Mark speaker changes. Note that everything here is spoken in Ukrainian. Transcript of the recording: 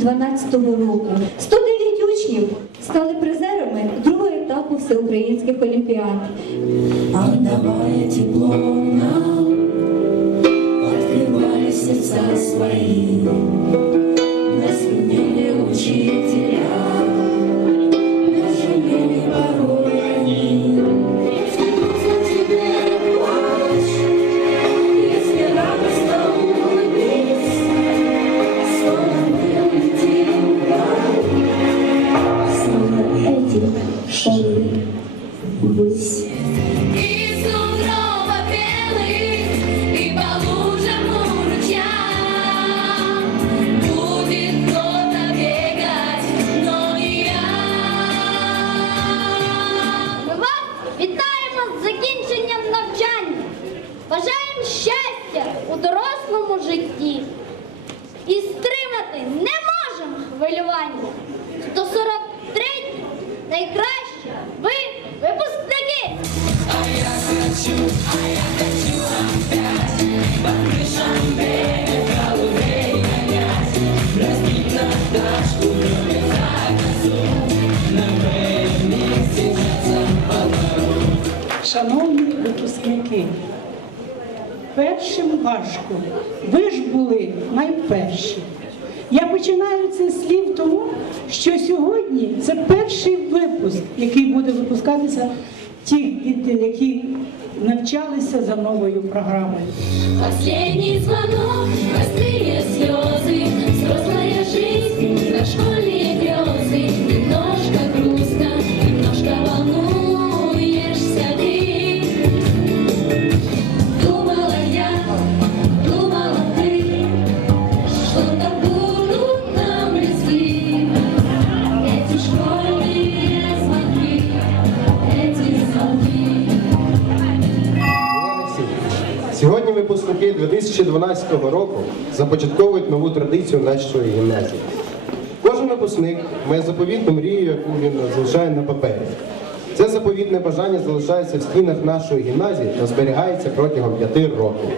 Speaker 1: 2012 року. 109 учнів стали призерами другого етапу всеукраїнських олімпіад.
Speaker 2: Отдавая тепло нам, открывали серця свои,
Speaker 3: 生命无限
Speaker 4: Шановні випускники, першим важко. Ви ж були найперші. Я починаю це слів тому, що сьогодні це перший випуск, який буде випускатися тих дітей, які навчалися за новою програмою.
Speaker 5: Сьогодні випускники 2012 року започатковують нову традицію нашої гімназії. Кожен випускник має заповітну мрію, яку він залишає на папері. Це заповітне бажання залишається в стінах нашої гімназії та зберігається протягом п'яти років.